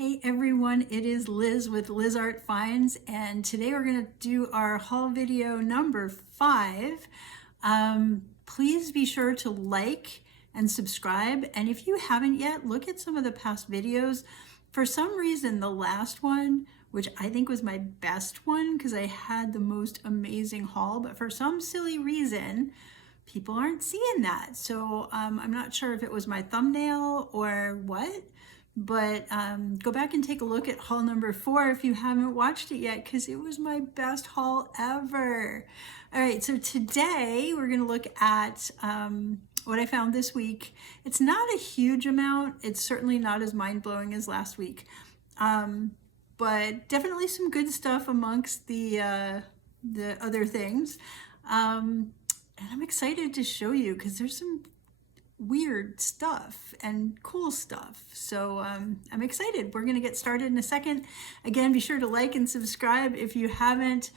Hey everyone, it is Liz with Liz Art Finds, and today we're going to do our haul video number 5. Please be sure to like and subscribe, and if you haven't yet, look at some of the past videos. For some reason, the last one, which I think was my best one because I had the most amazing haul, but for some silly reason, people aren't seeing that. So I'm not sure if it was my thumbnail or what. But go back and take a look at haul number 4 if you haven't watched it yet, because it was my best haul ever. All right, so today we're going to look at what I found this week. It's not a huge amount. It's certainly not as mind-blowing as last week, but definitely some good stuff amongst the other things. And I'm excited to show you because there's some weird stuff and cool stuff. So I'm excited. We're going to get started in a second. Again, be sure to like and subscribe if you haven't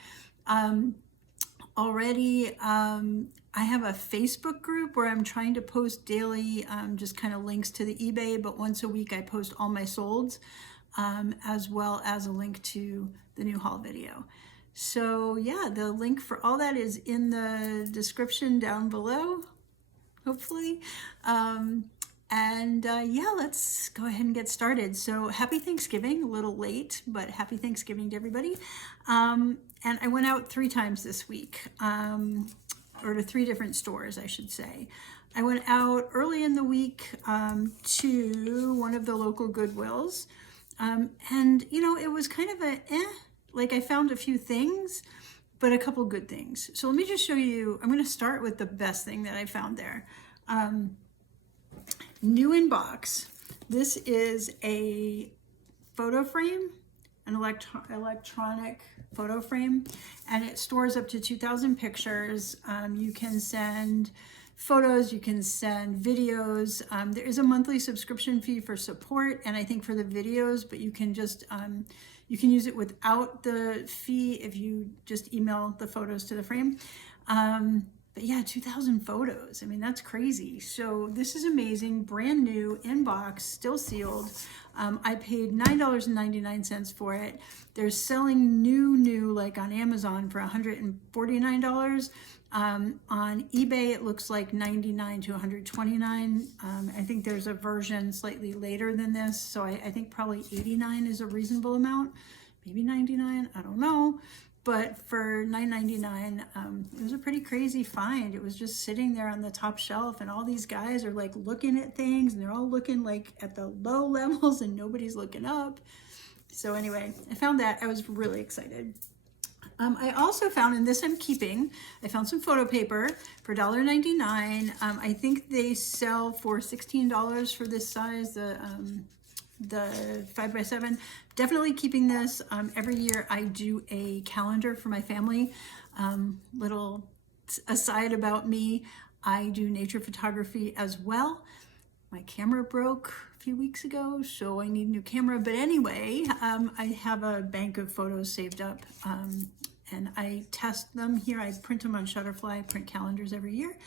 already. I have a Facebook group where I'm trying to post daily just kind of links to the eBay, but once a week I post all my solds as well as a link to the new haul video. So yeah, the link for all that is in the description down below, hopefully. Yeah, let's go ahead and get started. So happy Thanksgiving, a little late, but happy Thanksgiving to everybody. And I went out 3 times this week, or to 3 different stores, I should say. I went out early in the week to one of the local Goodwills. And you know, it was kind of like I found a few things, but a couple good things. So let me just show you. I'm going to start with the best thing that I found there. New in box. This is a photo frame, an electronic photo frame, and it stores up to 2,000 pictures. You can send photos, you can send videos. There is a monthly subscription fee for support, and I think for the videos, but you can just you can use it without the fee if you just email the photos to the frame. But yeah, 2,000 photos. I mean, that's crazy. So this is amazing, brand new, in box, still sealed. I paid $9.99 for it. They're selling new, like on Amazon for $149. On eBay, it looks like $99 to $129. I think there's a version slightly later than this, so I think probably $89 is a reasonable amount. Maybe $99, I don't know. But for $9.99, it was a pretty crazy find. It was just sitting there on the top shelf, and all these guys are like looking at things, and they're all looking like at the low levels, and nobody's looking up. So anyway, I found that. I was really excited. I also found, and this I'm keeping, I found some photo paper for $1.99. I think they sell for $16 for this size, the 5x7. Definitely keeping this. Every year I do a calendar for my family. Little aside about me, I do nature photography as well. My camera broke a few weeks ago, so I need a new camera. But anyway, I have a bank of photos saved up, and I test them here. I print them on Shutterfly, print calendars every year,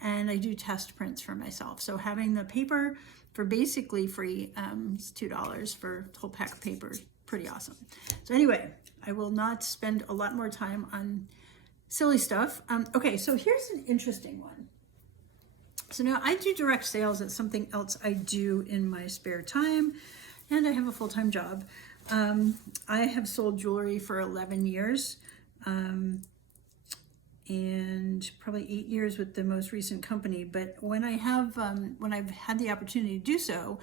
and I do test prints for myself. So having the paper for basically free, it's $2 for a whole pack of paper. Pretty awesome. So anyway, I will not spend a lot more time on silly stuff. Okay, so here's an interesting one. So now I do direct sales. It's something else I do in my spare time, and I have a full-time job. I have sold jewelry for 11 years. And probably 8 years with the most recent company. But when I've had the opportunity to do so,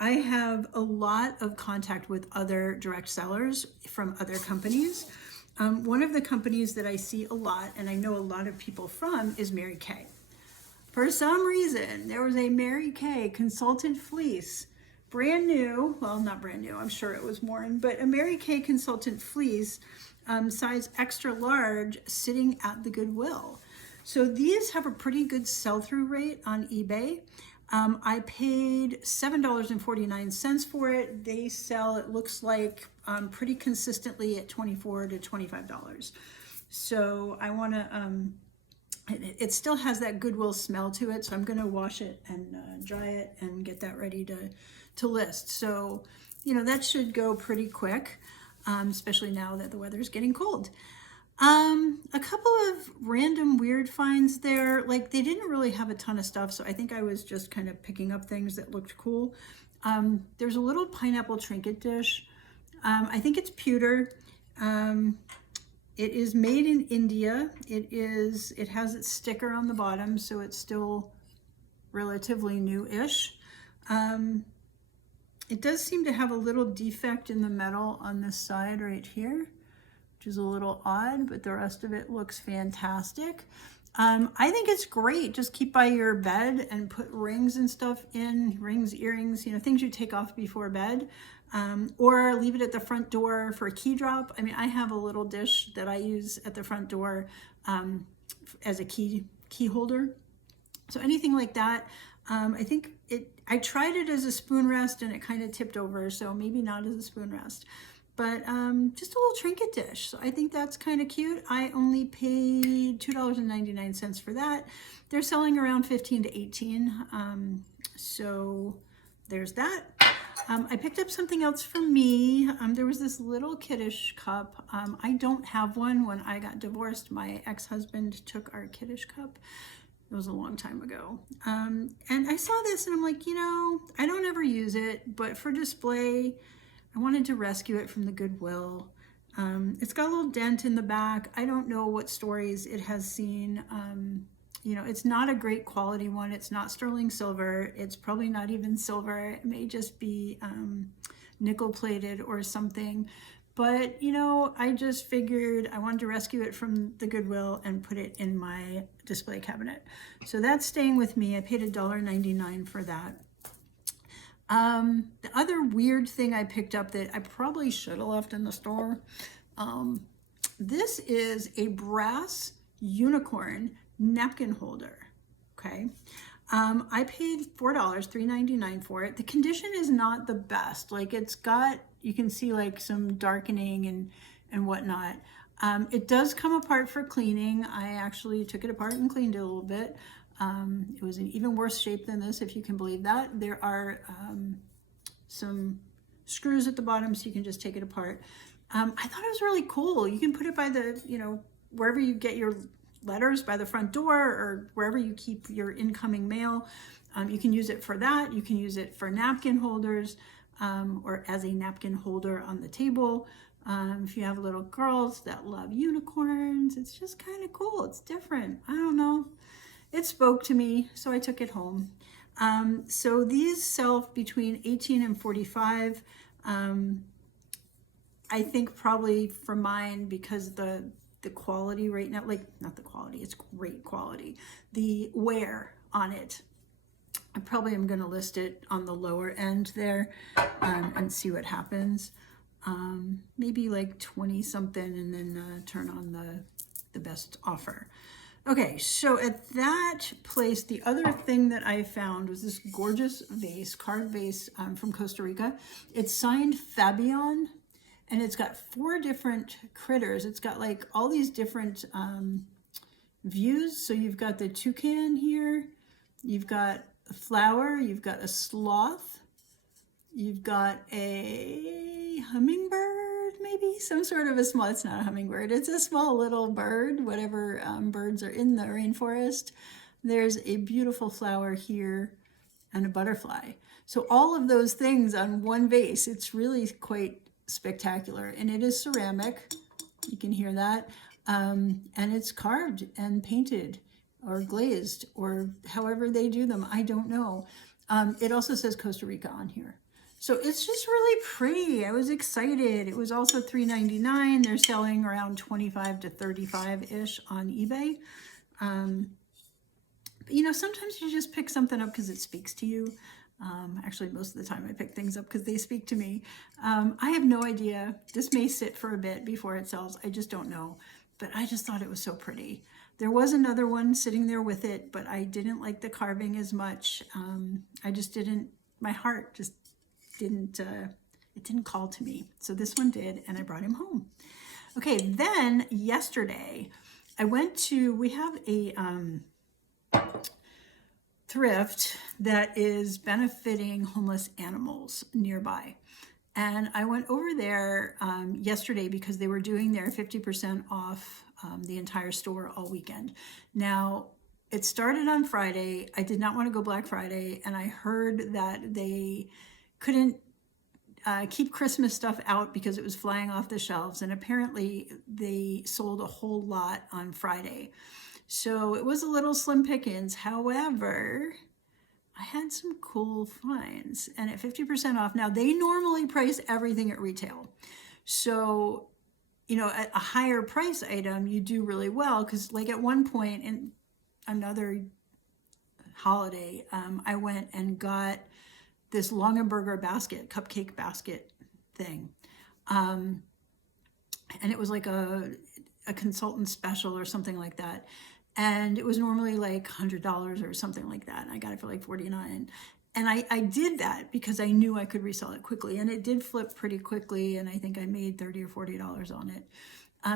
I have a lot of contact with other direct sellers from other companies. One of the companies that I see a lot, and I know a lot of people from, is Mary Kay. For some reason, there was a Mary Kay consultant fleece, brand new, well, not brand new, I'm sure it was worn, but a Mary Kay consultant fleece, size extra large, sitting at the Goodwill. So these have a pretty good sell-through rate on eBay. I paid $7.49 for it. They sell, it looks like, pretty consistently at $24 to $25. So I want to, it still has that Goodwill smell to it, so I'm going to wash it and dry it and get that ready to list. So you know, that should go pretty quick, especially now that the weather's getting cold. A couple of random weird finds there. Like, they didn't really have a ton of stuff, so I think I was just kind of picking up things that looked cool. There's a little pineapple trinket dish. I think it's pewter. It is made in India. It has its sticker on the bottom, so it's still relatively new-ish. It does seem to have a little defect in the metal on this side right here, which is a little odd, but the rest of it looks fantastic. I think it's great. Just keep by your bed and put rings and stuff in, rings, earrings, you know, things you take off before bed, or leave it at the front door for a key drop. I mean, I have a little dish that I use at the front door as a key holder. So anything like that. I think I tried it as a spoon rest and it kind of tipped over, so maybe not as a spoon rest. But just a little trinket dish. So I think that's kind of cute. I only paid $2.99 for that. They're selling around 15 to 18. So there's that. I picked up something else for me. There was this little kiddish cup. I don't have one. When I got divorced, my ex-husband took our kiddish cup. It was a long time ago. And I saw this and I'm like, you know, I don't ever use it, but for display, I wanted to rescue it from the Goodwill. It's got a little dent in the back. I don't know what stories it has seen. You know, it's not a great quality one. It's not sterling silver. It's probably not even silver. It may just be nickel plated or something. But, you know, I just figured I wanted to rescue it from the Goodwill and put it in my display cabinet. So that's staying with me. I paid $1.99 for that. The other weird thing I picked up that I probably should have left in the store, this is a brass unicorn napkin holder, okay? I paid $4, $3.99 for it. The condition is not the best. Like, it's got, you can see like some darkening and whatnot. It does come apart for cleaning. I actually took it apart and cleaned it a little bit. It was in even worse shape than this, if you can believe that. There are some screws at the bottom, so you can just take it apart. I thought it was really cool. You can put it by the, you know, wherever you get your letters, by the front door or wherever you keep your incoming mail. You can use it for that. You can use it for napkin holders or as a napkin holder on the table. If you have little girls that love unicorns, it's just kind of cool. It's different. I don't know. It spoke to me, so I took it home. So these sell between 18 and 45. I think probably for mine, because the quality right now, like, not the quality, it's great quality. The wear on it, I probably am going to list it on the lower end there and see what happens. Maybe like 20 something and then turn on the best offer. Okay, so at that place, the other thing that I found was this gorgeous vase, carved vase from Costa Rica. It's signed Fabian, and it's got 4 different critters. It's got like all these different views. So you've got the toucan here, you've got a flower, you've got a sloth, you've got a hummingbird, maybe some sort of a small, it's not a hummingbird, it's a small little bird, whatever birds are in the rainforest. There's a beautiful flower here and a butterfly. So all of those things on one vase, it's really quite spectacular. And it is ceramic, you can hear that, and it's carved and painted or glazed or however they do them, I don't know. It also says Costa Rica on here. So it's just really pretty. I was excited. It was also $3.99. They're selling around 25 to 35-ish on eBay. But, you know, sometimes you just pick something up because it speaks to you. Actually, most of the time I pick things up because they speak to me. I have no idea. This may sit for a bit before it sells. I just don't know. But I just thought it was so pretty. There was another one sitting there with it, but I didn't like the carving as much. I just didn't, my heart just didn't, it didn't call to me. So this one did, and I brought him home. Okay, then yesterday I went to, we have a thrift that is benefiting homeless animals nearby. And I went over there yesterday because they were doing their 50% off the entire store all weekend. Now, it started on Friday. I did not want to go Black Friday, and I heard that they couldn't keep Christmas stuff out because it was flying off the shelves, and apparently they sold a whole lot on Friday. So it was a little slim pickings. However, I had some cool finds, and at 50% off. Now, they normally price everything at retail. So, you know, at a higher price item, you do really well, because like at one point in another holiday, I went and got this Longenberger basket, cupcake basket thing. And it was like a consultant special or something like that. And it was normally like $100 or something like that. And I got it for like $49. And I did that because I knew I could resell it quickly. And it did flip pretty quickly. And I think I made $30 or $40 on it.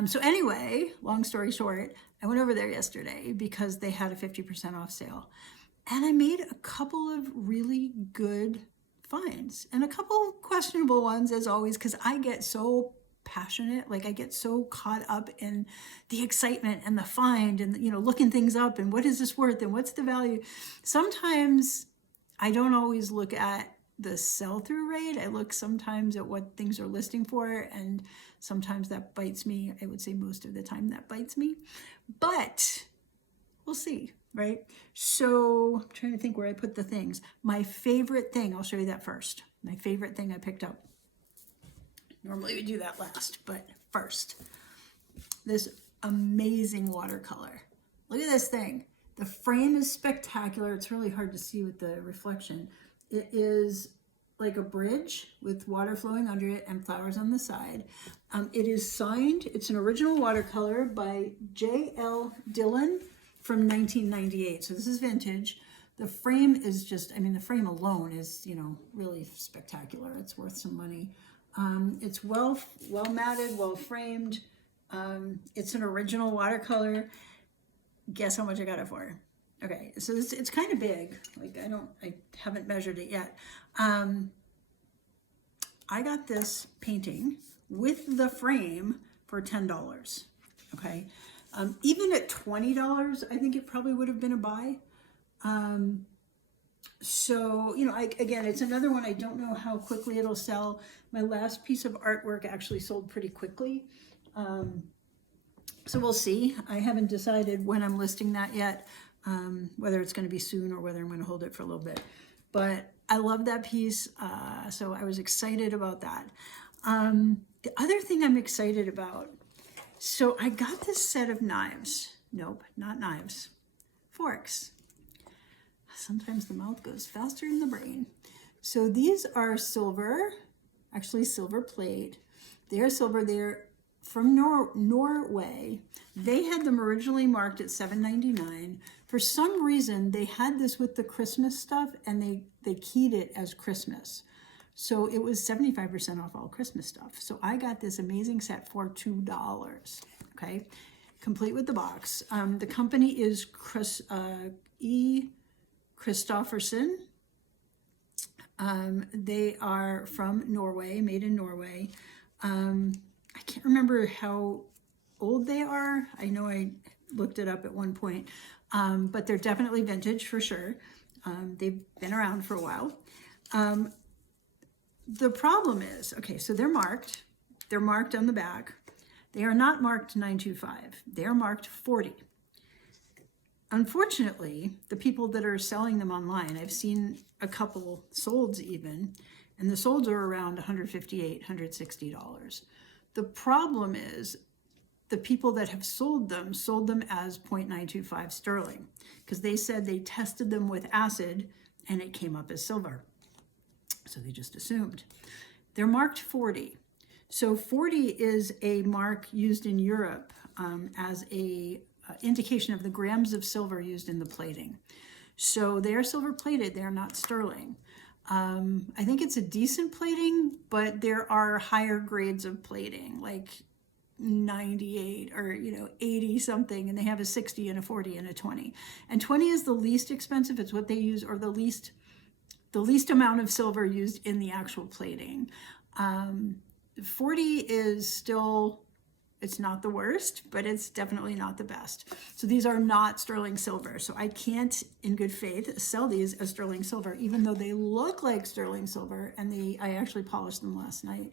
So anyway, long story short, I went over there yesterday because they had a 50% off sale. And I made a couple of really good finds and a couple of questionable ones, as always, because I get so passionate. Like, I get so caught up in the excitement and the find and, you know, looking things up and what is this worth and what's the value. Sometimes I don't always look at the sell-through rate. I look sometimes at what things are listing for, and sometimes that bites me. I would say most of the time that bites me, but we'll see, right? So I'm trying to think where I put the things. My favorite thing, I'll show you that first. My favorite thing I picked up. Normally we do that last, but first, this amazing watercolor. Look at this thing. The frame is spectacular. It's really hard to see with the reflection. It is like a bridge with water flowing under it and flowers on the side. It is signed. It's an original watercolor by J.L. Dillon from 1998. So this is vintage. The frame is just, I mean, the frame alone is, you know, really spectacular. It's worth some money. It's well matted, well framed. It's an original watercolor. Guess how much I got it for? Okay, so it's kind of big. Like, I haven't measured it yet. I got this painting with the frame for $10. Okay, even at $20, I think it probably would have been a buy. So, you know, again, it's another one. I don't know how quickly it'll sell. My last piece of artwork actually sold pretty quickly. So we'll see. I haven't decided when I'm listing that yet, whether it's going to be soon or whether I'm going to hold it for a little bit. But I love that piece, so I was excited about that. The other thing I'm excited about, so I got this set of knives. Nope, not knives. Forks. Sometimes the mouth goes faster than the brain. So these are silver, actually silver plate. They're silver. They're from Norway. They had them originally marked at $7.99. For some reason, they had this with the Christmas stuff, and they keyed it as Christmas. So it was 75% off all Christmas stuff. So I got this amazing set for $2, okay? Complete with the box. The company is Christofferson. They are from Norway, made in Norway. I can't remember how old they are. I know I looked it up at one point, but they're definitely vintage for sure. They've been around for a while. The problem is, okay, so they're marked. They're marked on the back. They are not marked 925. They are marked 40. Unfortunately, the people that are selling them online, I've seen a couple solds even, and the solds are around $158, $160. The problem is the people that have sold them as 0.925 sterling, because they said they tested them with acid and it came up as silver. So they just assumed. They're marked 40. So 40 is a mark used in Europe as a indication of the grams of silver used in the plating. So they are silver plated, they're not sterling. I think it's a decent plating, but there are higher grades of plating, like 98 or 80 something, and they have a 60 and a 40 and a 20. And 20 is the least expensive. It's what they use, or the least amount of silver used in the actual plating. 40 is still, it's not the worst, but it's definitely not the best. So these are not sterling silver. So I can't, in good faith, sell these as sterling silver, even though they look like sterling silver. And I actually polished them last night.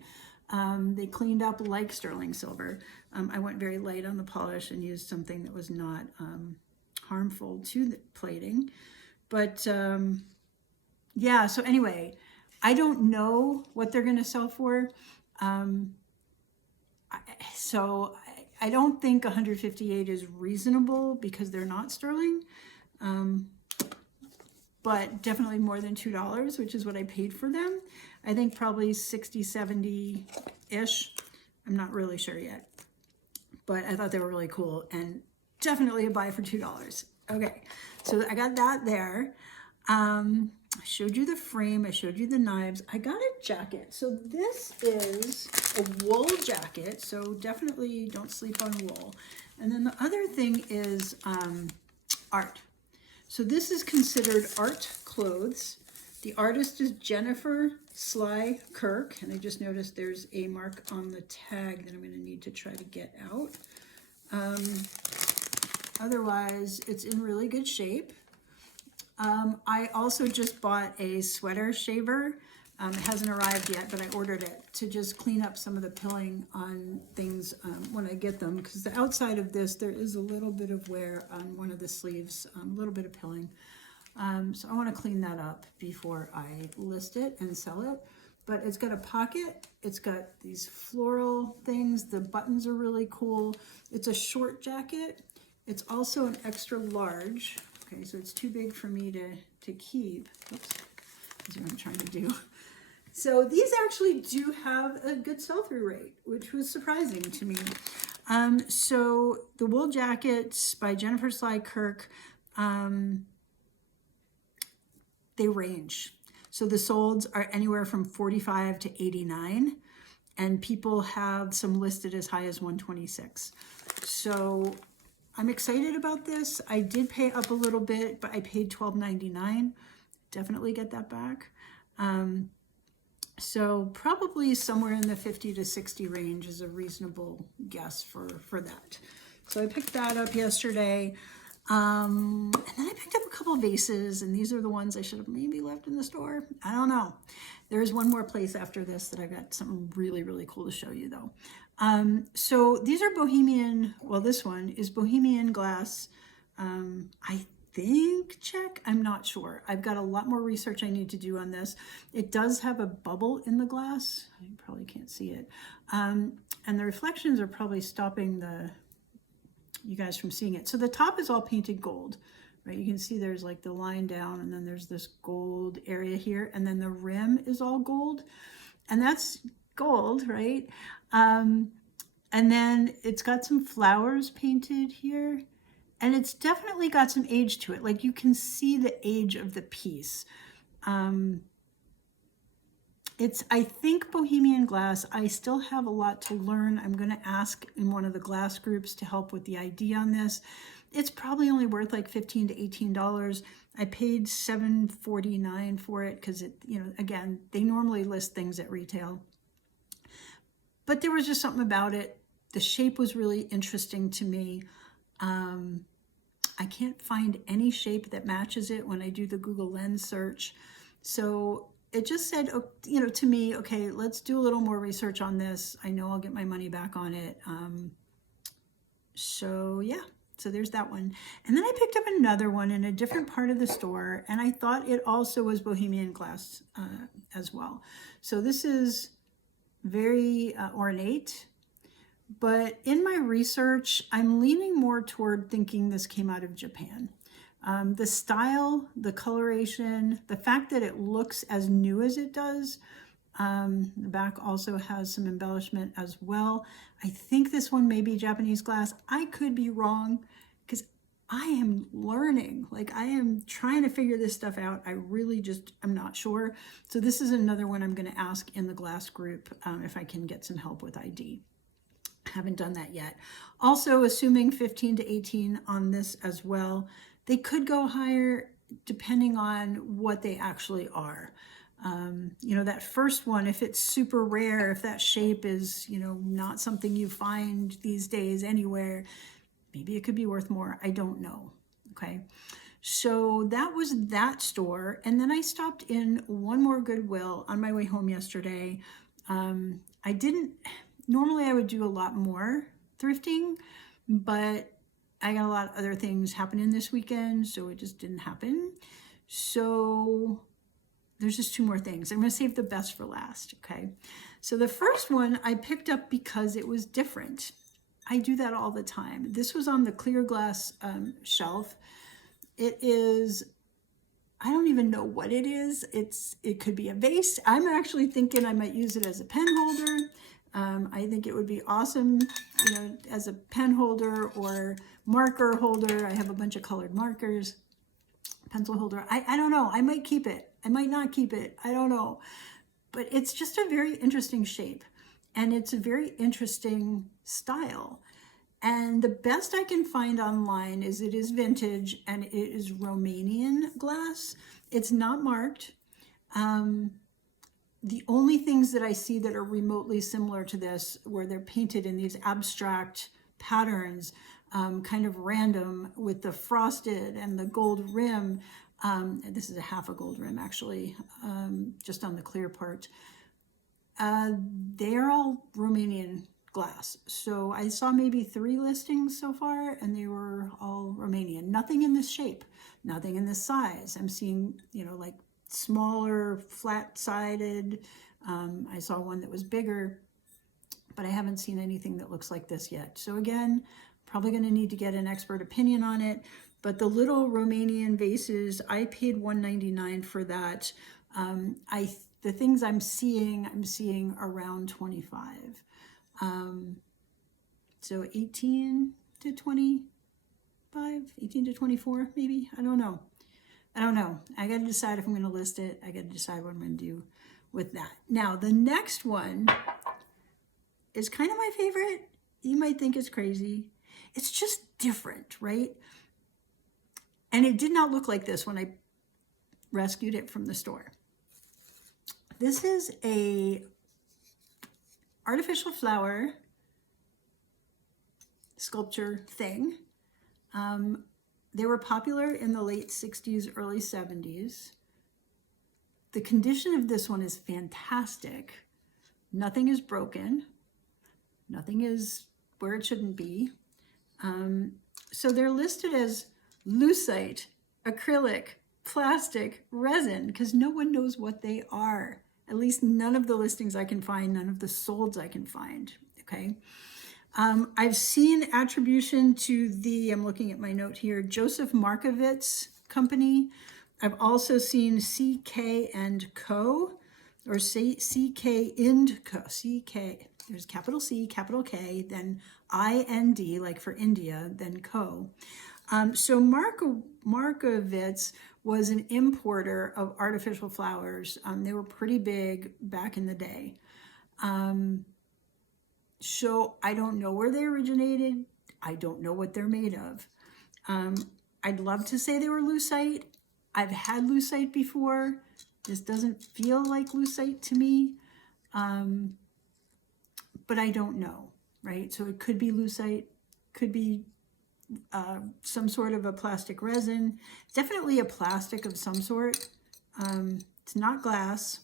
They cleaned up like sterling silver. I went very light on the polish and used something that was not harmful to the plating. But yeah, so anyway, I don't know what they're going to sell for. So I don't think 158 is reasonable because they're not sterling, but definitely more than $2, which is what I paid for them. I think probably 60, 70-ish. I'm not really sure yet, but I thought they were really cool and definitely a buy for $2. Okay, so I got that there. I showed you the frame, I showed you the knives. I got a jacket. So this is a wool jacket, so definitely don't sleep on wool. And then the other thing is art. So this is considered art clothes. The artist is Jennifer Sly Kirk, and I just noticed there's a mark on the tag that I'm going to need to try to get out. Otherwise, it's in really good shape. I also just bought a sweater shaver. It hasn't arrived yet, but I ordered it to just clean up some of the pilling on things when I get them, because the outside of this, there is a little bit of wear on one of the sleeves, a little bit of pilling. So I want to clean that up before I list it and sell it. But it's got a pocket. It's got these floral things. The buttons are really cool. It's a short jacket. It's also an extra large. Okay, so it's too big for me to keep. Oops, that's what I'm trying to do. So these actually do have a good sell-through rate, which was surprising to me. So the wool jackets by Jennifer Sly Kirk, they range. So the solds are anywhere from 45 to 89, and people have some listed as high as 126. So I'm excited about this. I did pay up a little bit, but I paid $12.99. Definitely get that back. So probably somewhere in the 50 to 60 range is a reasonable guess for that. So I picked that up yesterday. And then I picked up a couple of vases, and these are the ones I should have maybe left in the store. I don't know. There is one more place after this that I got something really, really cool to show you though. So these are Bohemian, well, this one is Bohemian glass. I think Czech, I'm not sure. I've got a lot more research I need to do on this. It does have a bubble in the glass. You probably can't see it. And the reflections are probably stopping you guys from seeing it. So the top is all painted gold, right? You can see there's like the line down, and then there's this gold area here, and then the rim is all gold, and that's gold, right? And then it's got some flowers painted here, and it's definitely got some age to it. Like you can see the age of the piece. It's, I think, Bohemian glass. I still have a lot to learn. I'm going to ask in one of the glass groups to help with the ID on this. It's probably only worth like $15 to $18. I paid $7.49 for it because it, again, they normally list things at retail. But there was just something about it. The shape was really interesting to me. I can't find any shape that matches it when I do the Google Lens search. So it just said, to me, okay, let's do a little more research on this. I know I'll get my money back on it. So yeah, so there's that one. And then I picked up another one in a different part of the store, and I thought it also was Bohemian glass as well. So this is very ornate, but in my research, I'm leaning more toward thinking this came out of Japan. The style, the coloration, the fact that it looks as new as it does. The back also has some embellishment as well. I think this one may be Japanese glass. I could be wrong because I am learning. Like I am trying to figure this stuff out. I really just, I'm not sure. So this is another one I'm going to ask in the glass group if I can get some help with ID. Haven't done that yet. Also assuming 15 to 18 on this as well. They could go higher depending on what they actually are. You know, that first one, if it's super rare, if that shape is, you know, not something you find these days anywhere, maybe it could be worth more. I don't know. Okay. So that was that store. And then I stopped in one more Goodwill on my way home yesterday. I didn't, normally I would do a lot more thrifting, but I got a lot of other things happening this weekend, so it just didn't happen. So there's just two more things. I'm going to save the best for last, okay? So the first one I picked up because it was different. I do that all the time. This was on the clear glass shelf. It is, I don't even know what it is. It could be a vase. I'm actually thinking I might use it as a pen holder. I think it would be awesome, you know, as a pen holder or marker holder. I have a bunch of colored markers. Pencil holder. I don't know. I might keep it. I might not keep it. I don't know. But it's just a very interesting shape. And it's a very interesting style. And the best I can find online is it is vintage and it is Romanian glass. It's not marked. The only things that I see that are remotely similar to this, where they're painted in these abstract patterns, kind of random with the frosted and the gold rim. This is a half a gold rim actually, just on the clear part. They're all Romanian glass. So I saw maybe 3 listings so far and they were all Romanian. Nothing in this shape, nothing in this size. I'm seeing, you know, like smaller, flat-sided. I saw one that was bigger, but I haven't seen anything that looks like this yet. So again, probably going to need to get an expert opinion on it. But the little Romanian vases, I paid $1.99 for that. The things I'm seeing around 25. So 18 to 25, 18 to 24, maybe. I don't know. I got to decide if I'm going to list it. I got to decide what I'm going to do with that. Now, the next one is kind of my favorite. You might think it's crazy. It's just different, right? And it did not look like this when I rescued it from the store. This is a artificial flower sculpture thing. They were popular in the late 60s, early 70s. The condition of this one is fantastic. Nothing is broken. Nothing is where it shouldn't be. So they're listed as lucite, acrylic, plastic, resin, because no one knows what they are. At least none of the listings I can find, none of the solds I can find, okay? I've seen attribution to the, I'm looking at my note here, Joseph Markovitz company. I've also seen CK and Co, or CK and Co, CK, there's capital C, capital K, then IND, like for India, then Co. So Markovitz was an importer of artificial flowers. They were pretty big back in the day. So I don't know where they originated. I don't know what they're made of. I'd love to say they were lucite. I've had lucite before. This doesn't feel like lucite to me, but I don't know, right? So it could be lucite, could be some sort of a plastic resin. It's definitely a plastic of some sort. It's not glass.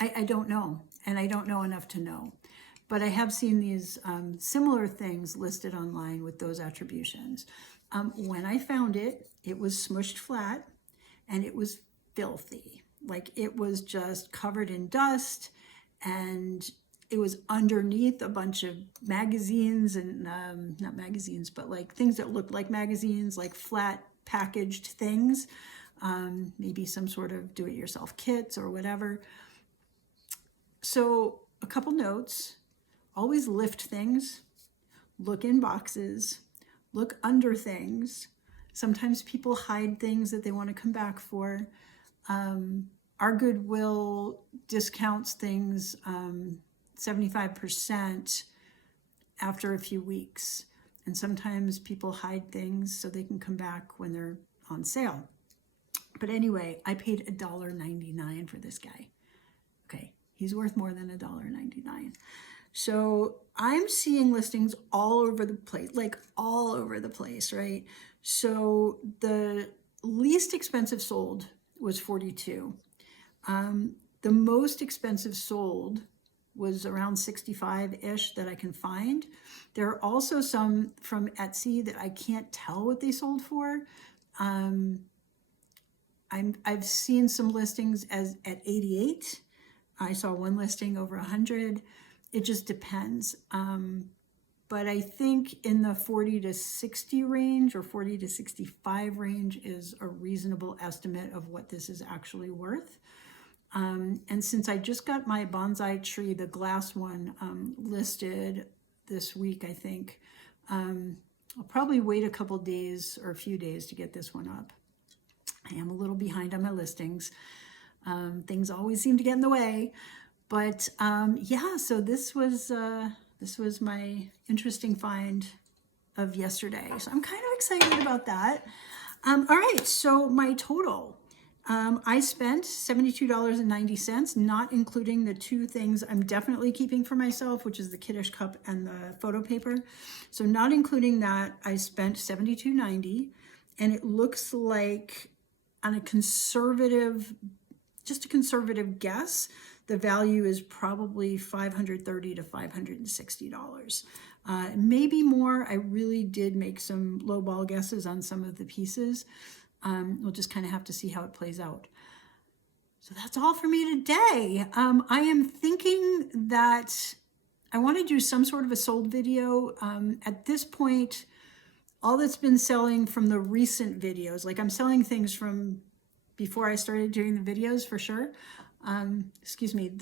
I don't know, and I don't know enough to know. But I have seen these similar things listed online with those attributions. When I found it, it was smushed flat and it was filthy. Like it was just covered in dust, and it was underneath a bunch of magazines and not magazines, but like things that looked like magazines, like flat packaged things, maybe some sort of do-it-yourself kits or whatever. So a couple notes. Always lift things, look in boxes, look under things. Sometimes people hide things that they want to come back for. Our Goodwill discounts things 75% after a few weeks. And sometimes people hide things so they can come back when they're on sale. But anyway, I paid $1.99 for this guy. Okay, he's worth more than $1.99. So I'm seeing listings all over the place, like all over the place, right? So the least expensive sold was 42. The most expensive sold was around 65-ish that I can find. There are also some from Etsy that I can't tell what they sold for. I've seen some listings as at 88. I saw one listing over 100. It just depends. But I think in the 40 to 60 range or 40 to 65 range is a reasonable estimate of what this is actually worth. And since I just got my bonsai tree, the glass one, listed this week, I think, I'll probably wait a couple days or a few days to get this one up. I am a little behind on my listings. Things always seem to get in the way. But yeah, so this was my interesting find of yesterday. So I'm kind of excited about that. All right, so my total. I spent $72.90, not including the two things I'm definitely keeping for myself, which is the kiddish cup and the photo paper. So not including that, I spent $72.90, and it looks like on a conservative, just a conservative guess, the value is probably $530 to $560. Maybe more. I really did make some lowball guesses on some of the pieces. We'll just kind of have to see how it plays out. So that's all for me today. I am thinking that I want to do some sort of a sold video. At this point, all that's been selling from the recent videos, like I'm selling things from before I started doing the videos for sure. Excuse me,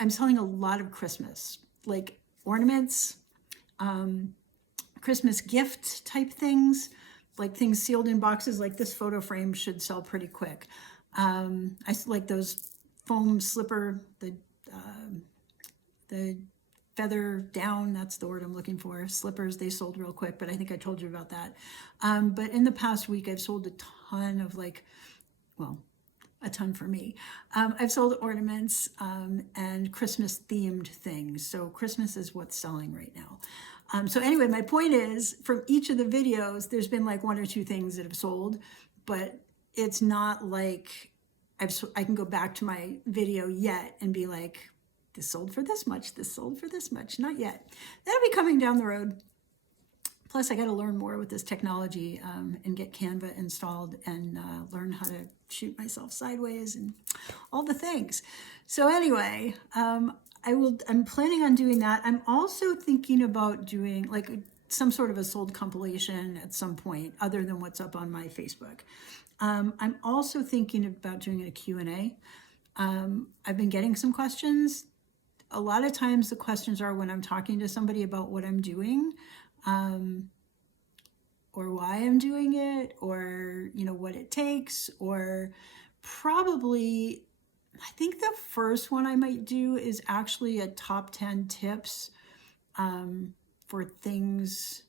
I'm selling a lot of Christmas, like ornaments, Christmas gift type things, like things sealed in boxes. Like this photo frame should sell pretty quick. I like those foam slipper, the feather down, that's the word I'm looking for, slippers. They sold real quick, but I think I told you about that. But in the past week, I've sold a ton of a ton for me. I've sold ornaments and Christmas themed things. So Christmas is what's selling right now. So anyway, my point is, from each of the videos, there's been like one or two things that have sold, but it's not like I can go back to my video yet and be like, this sold for this much, this sold for this much. Not yet. That'll be coming down the road. Plus, I got to learn more with this technology and get Canva installed and learn how to shoot myself sideways and all the things. So anyway, I'm planning on doing that. I'm also thinking about doing like some sort of a sold compilation at some point, other than what's up on my Facebook. I'm also thinking about doing a Q&A. I've been getting some questions. A lot of times the questions are when I'm talking to somebody about what I'm doing, or why I'm doing it, or, what it takes, or probably, I think the first one I might do is actually a top 10 tips for things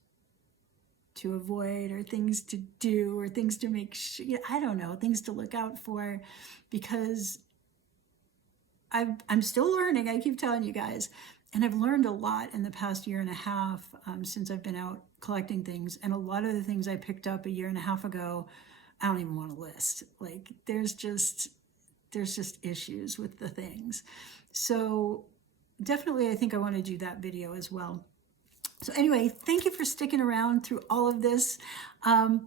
to avoid, or things to do, or things to make sure, I don't know, things to look out for, because I'm still learning. I keep telling you guys. And I've learned a lot in the past year and a half since I've been out collecting things. And a lot of the things I picked up a year and a half ago, I don't even want to list. Like there's just issues with the things. So definitely, I think I want to do that video as well. So anyway, thank you for sticking around through all of this.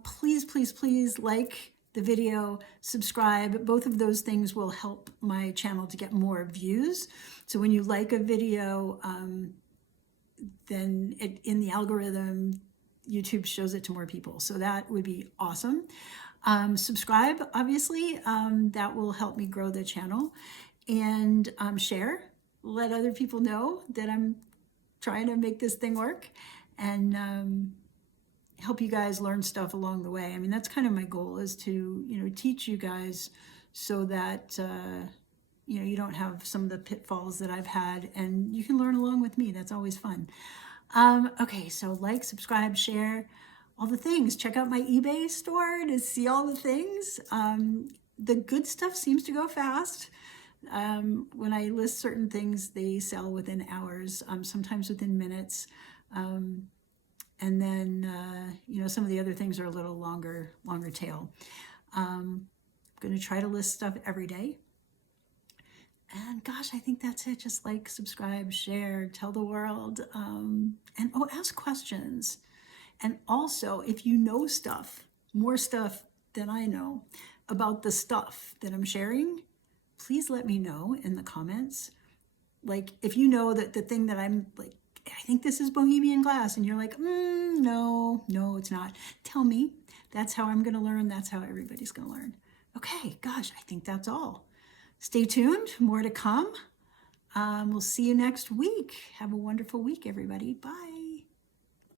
Please, please, please like the video, subscribe. Both of those things will help my channel to get more views. So when you like a video, then in the algorithm, YouTube shows it to more people. So that would be awesome. Subscribe, obviously, that will help me grow the channel. And share, let other people know that I'm trying to make this thing work, and help you guys learn stuff along the way. I mean, that's kind of my goal, is to, teach you guys so that, you don't have some of the pitfalls that I've had, and you can learn along with me. That's always fun. Okay, so like, subscribe, share, all the things. Check out my eBay store to see all the things. The good stuff seems to go fast. When I list certain things, they sell within hours, sometimes within minutes. And then, some of the other things are a little longer tail. I'm going to try to list stuff every day. And gosh, I think that's it. Just like, subscribe, share, tell the world, and ask questions. And also, if you know more stuff than I know about the stuff that I'm sharing, please let me know in the comments. Like, if you know that the thing that I'm like, I think this is Bohemian glass, and you're like, no, it's not. Tell me. That's how I'm going to learn. That's how everybody's going to learn. Okay, gosh, I think that's all. Stay tuned. More to come. We'll see you next week. Have a wonderful week, everybody. Bye.